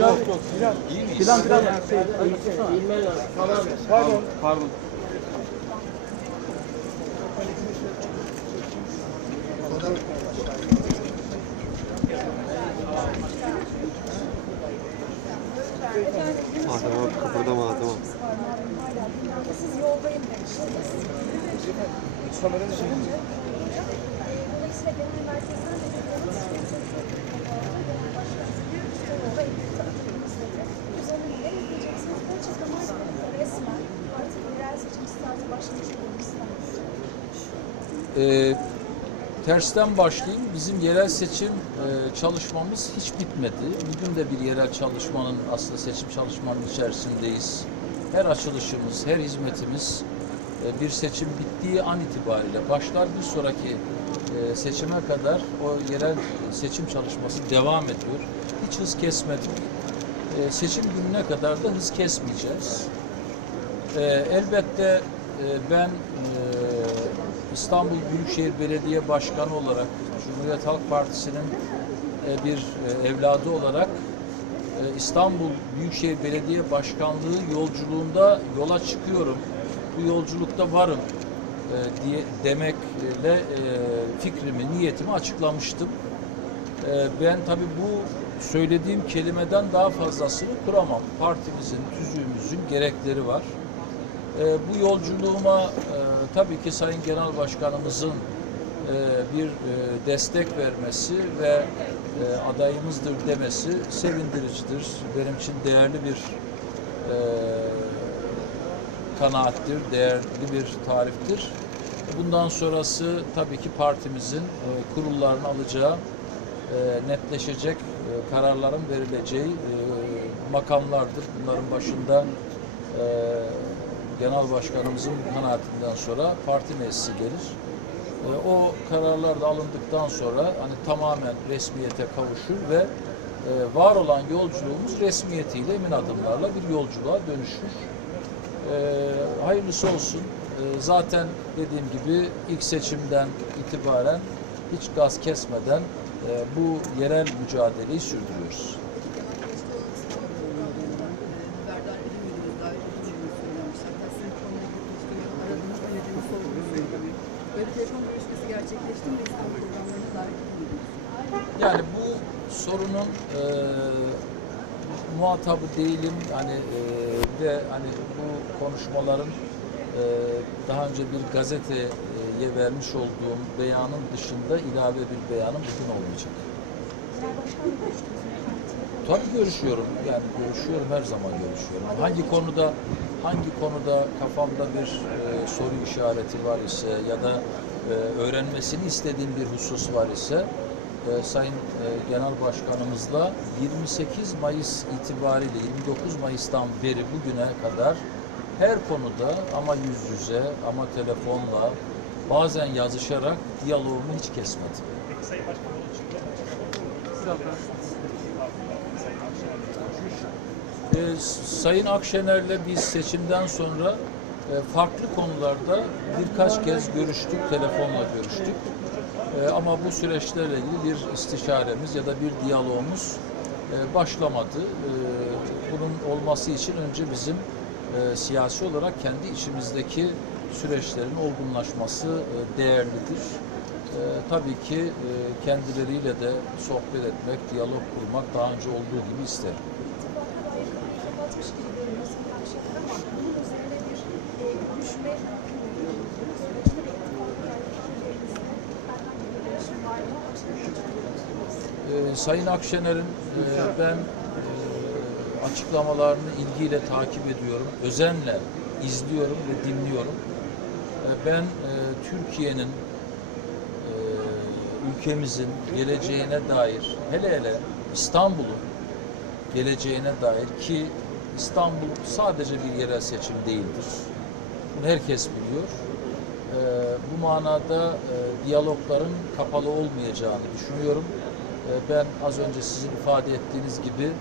Yok yok. İyi miyiz? Plan plan. Pardon. Pardon. Adem abi kıpırdama abi. Siz yoldayım demiştiniz. Dolayısıyla genel merkezden de bir yola genel başkanımız bir üst yola ehliyeti atılımız dedi. Üzerine ne diyeceksiniz? Bu açıklamayla birlikte resmen artık yerel seçim stajı başlamış olmuşsunuz. Ee, tersten başlayayım. Bizim yerel seçim e, çalışmamız hiç bitmedi. Bugün de bir yerel çalışmanın aslında seçim çalışmanın içerisindeyiz. Her açılışımız, her hizmetimiz e, bir seçim bittiği an itibariyle başlar. Bir sonraki e, seçime kadar o yerel seçim çalışması devam ediyor. Hiç hız kesmedik. E, seçim gününe kadar da hız kesmeyeceğiz. Ee, elbette e, ben e, İstanbul Büyükşehir Belediye Başkanı olarak Cumhuriyet Halk Partisi'nin e, bir e, evladı olarak e, İstanbul Büyükşehir Belediye Başkanlığı yolculuğunda yola çıkıyorum. Bu yolculukta varım diye demekle fikrimi, niyetimi açıklamıştım. Ben tabii bu söylediğim kelimeden daha fazlasını kuramam. Partimizin, tüzüğümüzün gerekleri var. Ee, Bu yolculuğuma e, tabii ki Sayın Genel Başkanımızın e, bir e, destek vermesi ve e, adayımızdır demesi sevindiricidir. Benim için değerli bir e, kanaattir, değerli bir tariftir. Bundan sonrası tabii ki partimizin e, kurullarını alacağı, e, netleşecek e, kararların verileceği e, makamlardır. Bunların başında e, Genel Başkanımızın kanaatinden sonra parti meclisi gelir. E, o kararlar da alındıktan sonra hani tamamen resmiyete kavuşur ve e, var olan yolculuğumuz resmiyetiyle emin adımlarla bir yolculuğa dönüşür. E, hayırlısı olsun. E, zaten dediğim gibi ilk seçimden itibaren hiç gaz kesmeden e, bu yerel mücadeleyi sürdürüyoruz. Gerçekleşti mi? Yani bu sorunun e, muhatabı değilim. Hani e, ve hani bu konuşmaların e, daha önce bir gazeteye vermiş olduğum beyanın dışında ilave bir beyanım bugün olmayacak. Genel Tabii görüşüyorum. Yani görüşüyorum her zaman görüşüyorum. Hangi konuda hangi konuda kafamda bir e, soru işareti var ise ya da e, öğrenmesini istediğim bir husus var ise e, Sayın e, Genel Başkanımızla 28 Mayıs itibariyle 29 Mayıs'tan beri bugüne kadar her konuda ama yüz yüze ama telefonla bazen yazışarak diyaloğumu hiç kesmedim. Ee, Sayın Akşener'le biz seçimden sonra e, farklı konularda birkaç kez görüştük, telefonla görüştük. E, Ama bu süreçlerle ilgili bir istişaremiz ya da bir diyalogumuz e, başlamadı. E, Bunun olması için önce bizim e, siyasi olarak kendi içimizdeki süreçlerin olgunlaşması e, değerlidir. E, tabii ki e, kendileriyle de sohbet etmek, diyalog kurmak daha önce olduğu gibi isterim. Görünüyor Sayın Akşener ama bunun üzerine bir e, görüşme bu süreçte de ittifakı yerleştirilmesine herhangi bir açıklamanız Ee, Sayın Akşener'in e, ben e, açıklamalarını ilgiyle takip ediyorum. Özenle izliyorum ve dinliyorum. E, ben e, Türkiye'nin e, ülkemizin geleceğine dair hele hele İstanbul'un geleceğine dair ki İstanbul sadece bir yerel seçim değildir. Bunu herkes biliyor. Ee, bu manada e, diyalogların kapalı olmayacağını düşünüyorum. Ee, ben az önce sizin ifade ettiğiniz gibi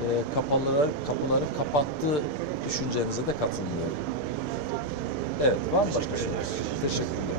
e, kapalıları, kapıları kapattığı düşüncenize de katılıyorum. Evet, var mı başka sorunuz? Teşekkür ederim.